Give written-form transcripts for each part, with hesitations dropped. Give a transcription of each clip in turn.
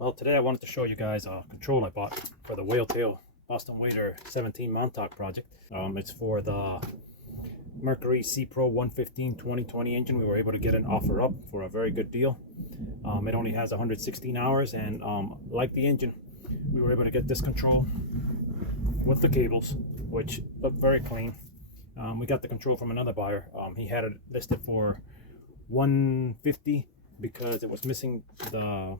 Well, today I wanted to show you guys a control I bought for the whale tail Boston Wader 17 Montauk project. It's for the Mercury Sea Pro 115 2020 engine. We were able to get an OfferUp for a very good deal. It only has 116 hours, and like the engine, we were able to get this control with the cables, which look very clean. We got the control from another buyer. He had it listed for $150 because it was missing the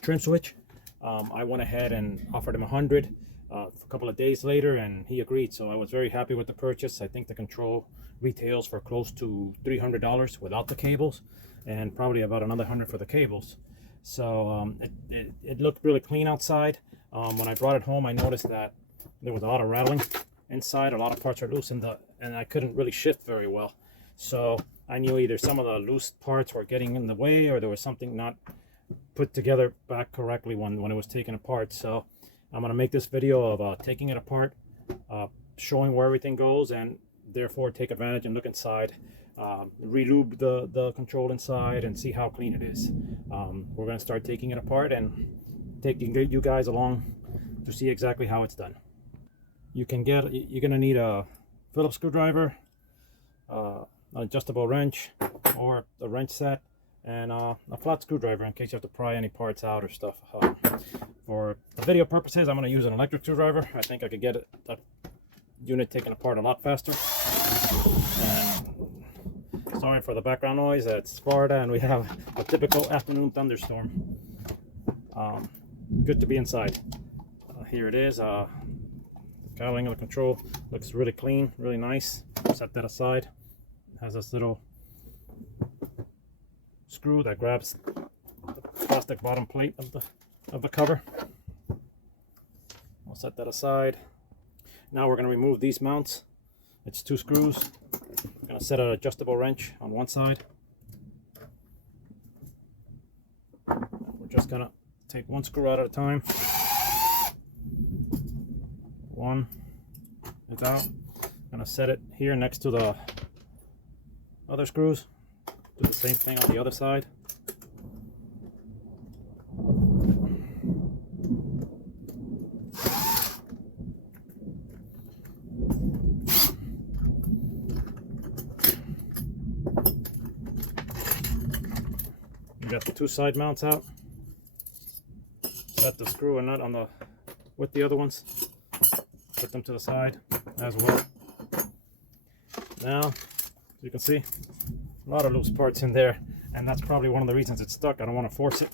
trim switch. I went ahead and offered him $100 a couple of days later, and he agreed. So I was very happy with the purchase. I think the control retails for close to $300 without the cables, and probably about another $100 for the cables. So it looked really clean outside. When I brought it home, I noticed that there was a lot of rattling inside. A lot of parts are loose, and I couldn't really shift very well. So I knew either some of the loose parts were getting in the way, or there was something not put together back correctly when it was taken apart. So I'm going to make this video of taking it apart, showing where everything goes, and therefore take advantage and look inside, re-lube the control inside, and see how clean it is. We're going to start taking it apart and taking you guys along to see exactly how it's done. You're going to need a Phillips screwdriver, an adjustable wrench or a wrench set, and a flat screwdriver in case you have to pry any parts out or stuff. For the video purposes, I'm going to use an electric screwdriver. I think I could get that unit taken apart a lot faster. And sorry for the background noise. It's Florida and we have a typical afternoon thunderstorm. Good to be inside. Here it is. Cowling of the control looks really clean, really nice. Set that aside. It has this little screw that grabs the plastic bottom plate of the cover. I'll set that aside. Now we're going to remove these mounts. It's 2 screws. I'm going to set an adjustable wrench on one side. We're just going to take 1 screw out at a time. One is out. I'm going to set it here next to the other screws. Do the same thing on the other side. We got the 2 side mounts out. Set the screw and nut on with the other ones. Put them to the side as well. Now, as you can see, a lot of loose parts in there, and that's probably one of the reasons it's stuck. I don't want to force it.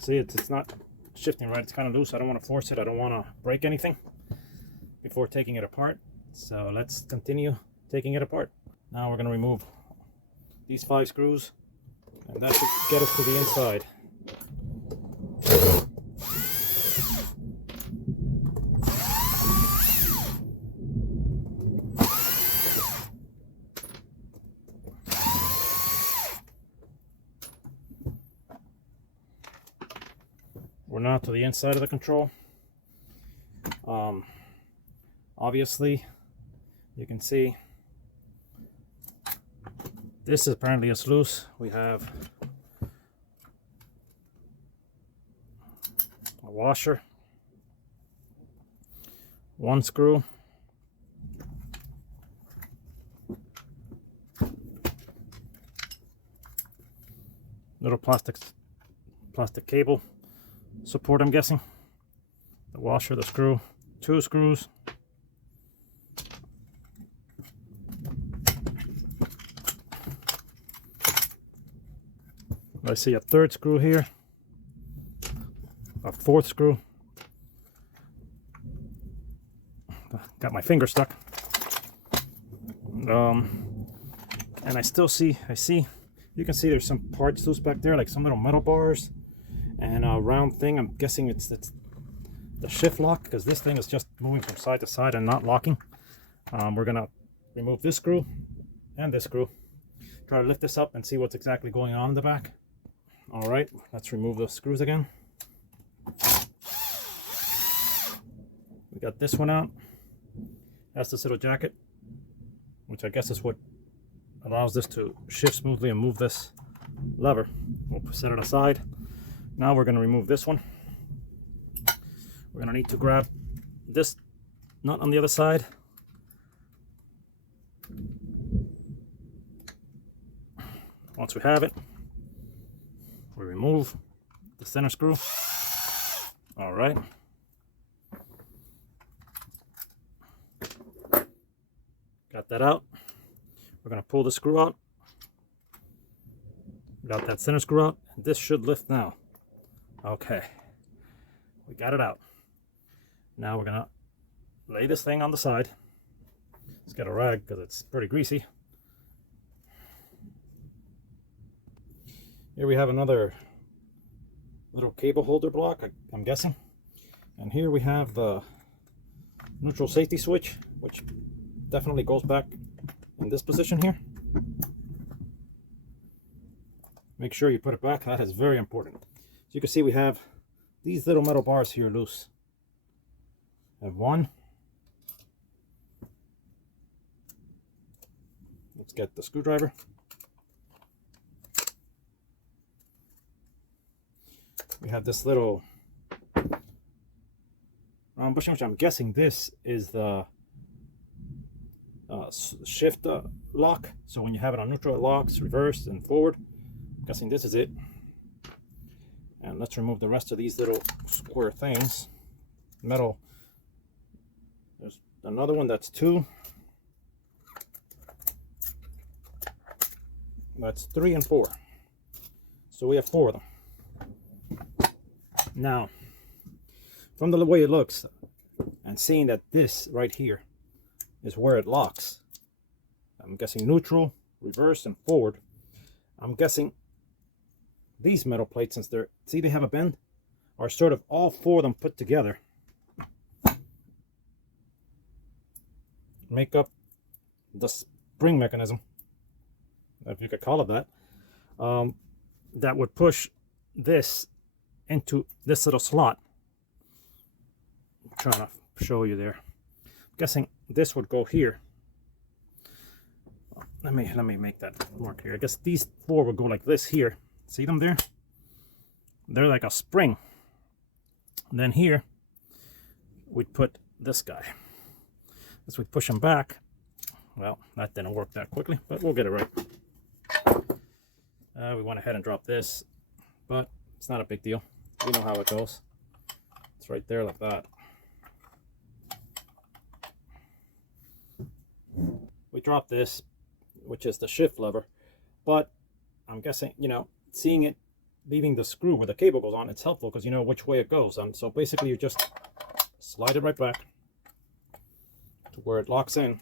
See, it's not shifting right. It's kind of loose. I don't want to force it. I don't want to break anything before taking it apart. So let's continue taking it apart. Now we're going to remove these 5 screws, and that should get us to the inside. We're now to the inside of the control. Obviously, you can see this is apparently is loose. We have a washer, 1 screw, little plastic cable support, I'm guessing. The washer, the screw, 2 screws, I see a 3rd screw here, a 4th screw. Got my finger stuck. And I see, you can see there's some parts loose back there, like some little metal bars and a round thing. I'm guessing it's the shift lock, because this thing is just moving from side to side and not locking. We're gonna remove this screw and this screw, try to lift this up and see what's exactly going on in the back. All right, let's remove those screws again. We got this one out. That's this little jacket, which I guess is what allows this to shift smoothly and move this lever. We'll set it aside. Now we're going to remove this one. We're going to need to grab this nut on the other side. Once we have it, we remove the center screw. All right. Got that out. We're going to pull the screw out. Got that center screw out. This should lift now. Okay. We got it out. Now we're going to lay this thing on the side. Let's get a rag because it's pretty greasy. Here we have another little cable holder block, I'm guessing. And here we have the neutral safety switch, which definitely goes back in this position here. Make sure you put it back. That is very important. So you can see we have these little metal bars here loose. I have one. Let's get the screwdriver. We have this little round bushing, which I'm guessing this is the shift lock. So when you have it on neutral, it locks reverse and forward. I'm guessing this is it. And let's remove the rest of these little square things. Metal. There's another one that's 2. That's 3 and 4. So we have 4 of them. Now, from the way it looks, and seeing that this right here is where it locks, I'm guessing neutral, reverse, and forward. I'm guessing these metal plates, since they're, see they have a bend, are sort of all 4 of them put together. Make up the spring mechanism, if you could call it that, that would push this into this little slot. I'm trying to show you there. I'm guessing this would go here. Let me make that more clear. I guess these 4 would go like this here. See them there? They're like a spring. And then here we'd put this guy. As we push them back, well, that didn't work that quickly, but we'll get it right. We went ahead and dropped this, but it's not a big deal. We know how it goes. It's right there like that. We dropped this, which is the shift lever, but I'm guessing, you know, seeing it leaving the screw where the cable goes on, it's helpful because you know which way it goes. And so basically you just slide it right back to where it locks in.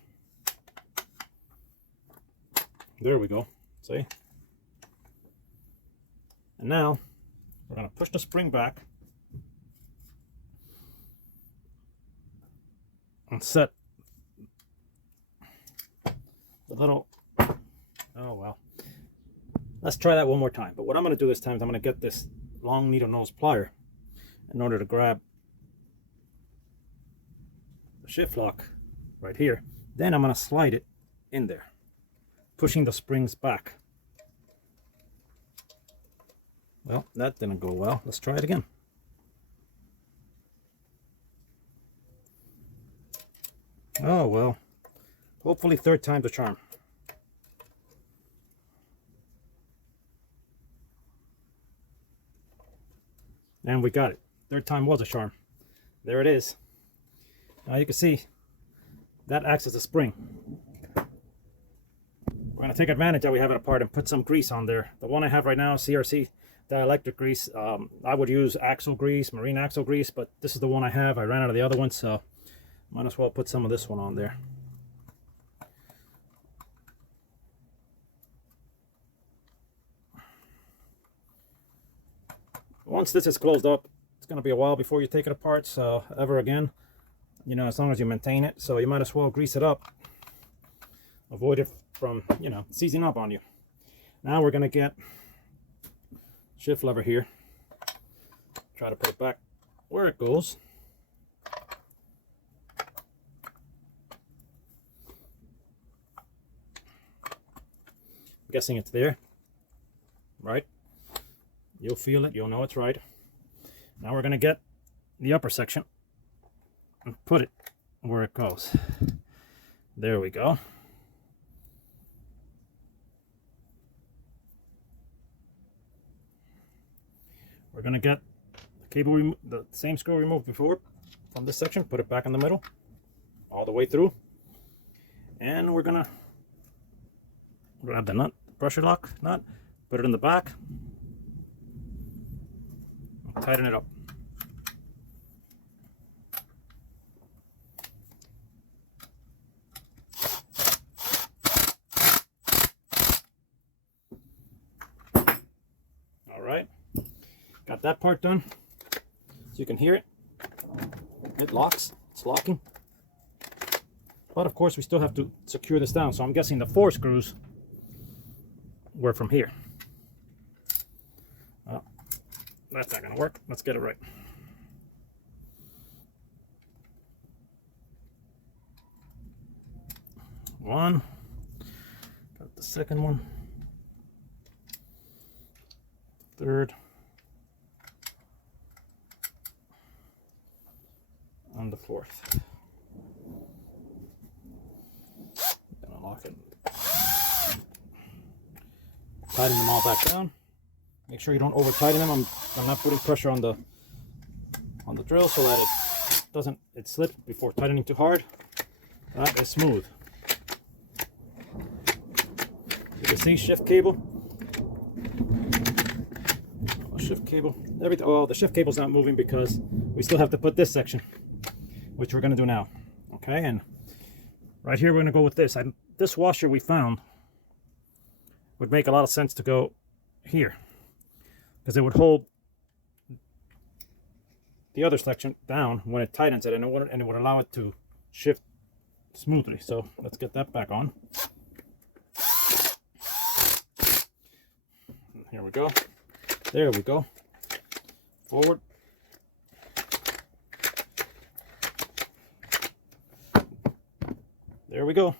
There we go. See? And now we're going to push the spring back and set the little, oh well. Let's try that one more time. But what I'm going to do this time is I'm going to get this long needle nose plier in order to grab the shift lock right here. Then I'm going to slide it in there, pushing the springs back. Well, that didn't go well. Let's try it again. Oh well. Hopefully 3rd time's a charm. And we got it. 3rd time was a charm. There it is. Now you can see that acts as a spring. We're going to take advantage that we have it apart and put some grease on there. The one I have right now is CRC dielectric grease. I would use axle grease, marine axle grease, but this is the one I have. I ran out of the other one, so might as well put some of this one on there. Once this is closed up, it's going to be a while before you take it apart, so ever again, you know, as long as you maintain it, so you might as well grease it up. Avoid it from, you know, seizing up on you. Now we're going to get shift lever here. Try to put it back where it goes. I'm guessing it's there, right? You'll feel it, you'll know it's right. Now we're going to get the upper section and put it where it goes. There we go. We're going to get the cable, the same screw removed before from this section, put it back in the middle, all the way through. And we're going to grab the nut, pressure lock nut, put it in the back, tighten it up. All right, got that part done. So you can hear it. It locks, it's locking. But of course we still have to secure this down. So I'm guessing the 4 screws were from here. Well, that's not gonna work. Let's get it right. One, got the second one, third, and the 4th. Gonna lock it. Tighten them all back down. Make sure you don't over tighten them. I'm not putting pressure on the drill so that it slip before tightening too hard. That is smooth. You can see shift cable. Shift cable. Everything. Oh, the shift cable's not moving because we still have to put this section, which we're going to do now. Okay, and right here we're going to go with this. This washer we found would make a lot of sense to go here because it would hold the other section down when it tightens it, and it would allow it to shift smoothly. So let's get that back on. Here we go. There we go. Forward. There we go.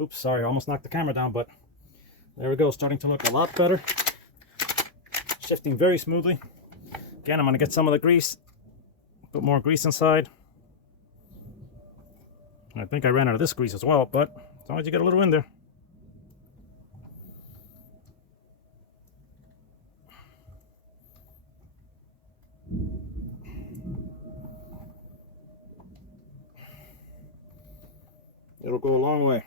Oops, sorry, I almost knocked the camera down, but there we go. Starting to look a lot better. Shifting very smoothly. Again, I'm going to get some of the grease. Put more grease inside. I think I ran out of this grease as well, but as long as you get a little in there. It'll go a long way.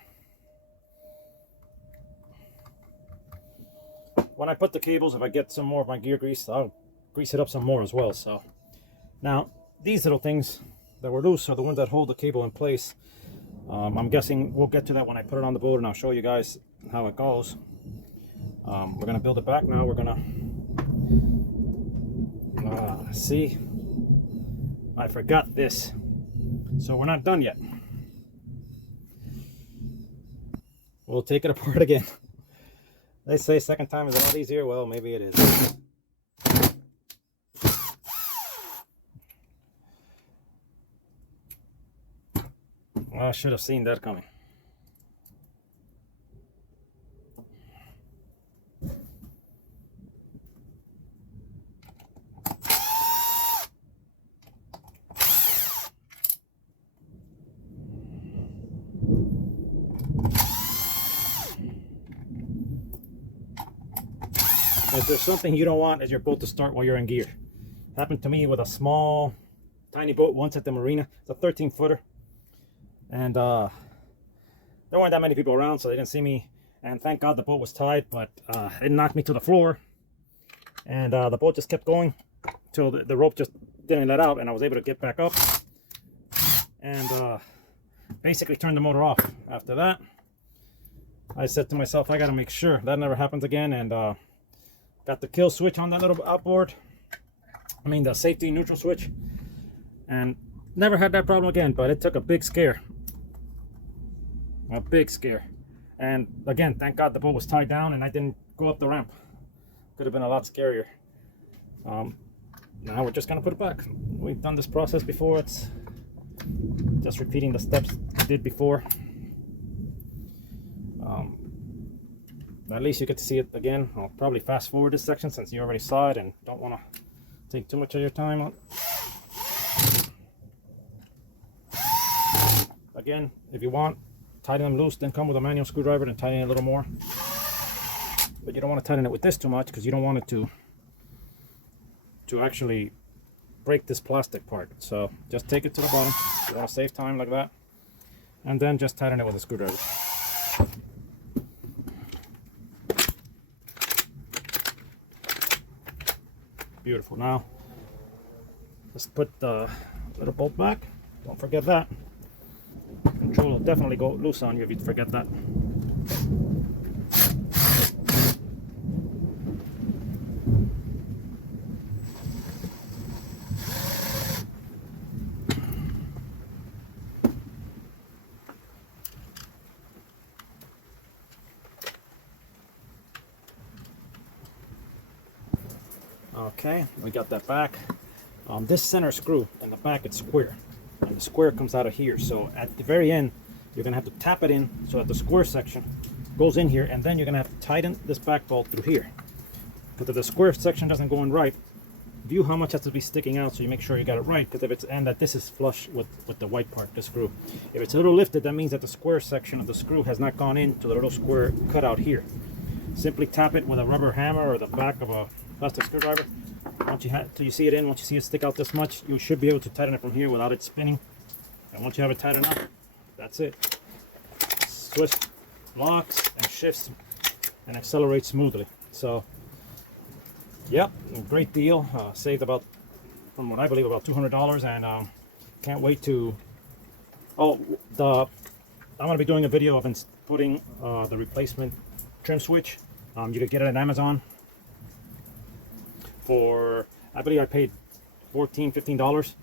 When I put the cables, if I get some more of my gear grease, I'll grease it up some more as well. So now these little things that were loose are the ones that hold the cable in place. I'm guessing we'll get to that when I put it on the boat, and I'll show you guys how it goes. We're gonna build it back now. We're gonna see, I forgot this, so we're not done yet. We'll take it apart again. They say second time is a lot easier. Well, maybe it is. Well, I should have seen that coming. If there's something you don't want is your boat to start while you're in gear. Happened to me with a small, tiny boat once at the marina. It's a 13-footer. And there weren't that many people around, so they didn't see me. And thank God the boat was tied, but it knocked me to the floor. And the boat just kept going till the rope just didn't let out, and I was able to get back up. And basically turned the motor off. After that, I said to myself, I gotta make sure that never happens again. And got the kill switch on that little outboard. I mean the safety neutral switch. And never had that problem again, but it took a big scare. A big scare. And again, thank God the boat was tied down and I didn't go up the ramp. Could have been a lot scarier. Now we're just gonna put it back. We've done this process before. It's just repeating the steps we did before. at least you get to see it again. I'll probably fast forward this section since you already saw it and don't want to take too much of your time on. Again, if you want, tighten them loose, then come with a manual screwdriver and tighten it a little more. But you don't want to tighten it with this too much because you don't want it to actually break this plastic part. So just take it to the bottom. You want to save time like that. And then just tighten it with a screwdriver. Beautiful. Now let's put the little bolt back. Don't forget that. Control will definitely go loose on you if you forget that. Okay, we got that back. This center screw in the back, it's square, and the square comes out of here. So at the very end, you're gonna have to tap it in so that the square section goes in here, and then you're gonna have to tighten this back bolt through here. But if the square section doesn't go in right, view how much has to be sticking out so you make sure you got it right. Because if it's, and that this is flush with the white part, the screw. If it's a little lifted, that means that the square section of the screw has not gone into the little square cutout here. Simply tap it with a rubber hammer or the back of a plastic screwdriver. Once you have, till you see it in, once you see it stick out this much, you should be able to tighten it from here without it spinning. And once you have it tightened up, that's it. Switch locks and shifts and accelerates smoothly. So, yep, great deal. Saved about, from what I believe, about $200, and can't wait to. Oh, I'm going to be doing a video of putting the replacement trim switch. You could get it at Amazon for, I believe I paid $15.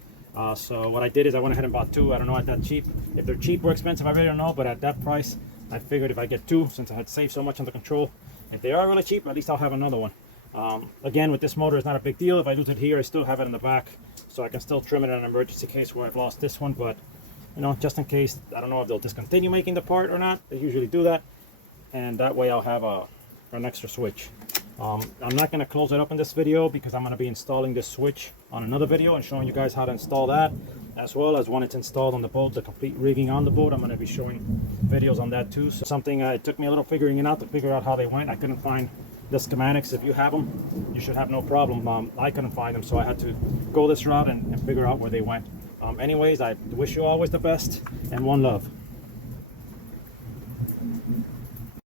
So what I did is I went ahead and bought two. I don't know if that's cheap. If they're cheap or expensive, I really don't know. But at that price, I figured if I get two, since I had saved so much on the control, if they are really cheap, at least I'll have another one. Again, with this motor, it's not a big deal. If I lose it here, I still have it in the back, so I can still trim it in an emergency case where I've lost this one. But you know, just in case, I don't know if they'll discontinue making the part or not. They usually do that, and that way I'll have an extra switch. I'm not going to close it up in this video because I'm going to be installing this switch on another video and showing you guys how to install that, as well as when it's installed on the boat, the complete rigging on the boat. I'm going to be showing videos on that too. So something it took me a little figuring it out to figure out how they went. I couldn't find the schematics. If you have them, you should have no problem. I couldn't find them, so I had to go this route and figure out where they went. Anyways, I wish you always the best, and one love.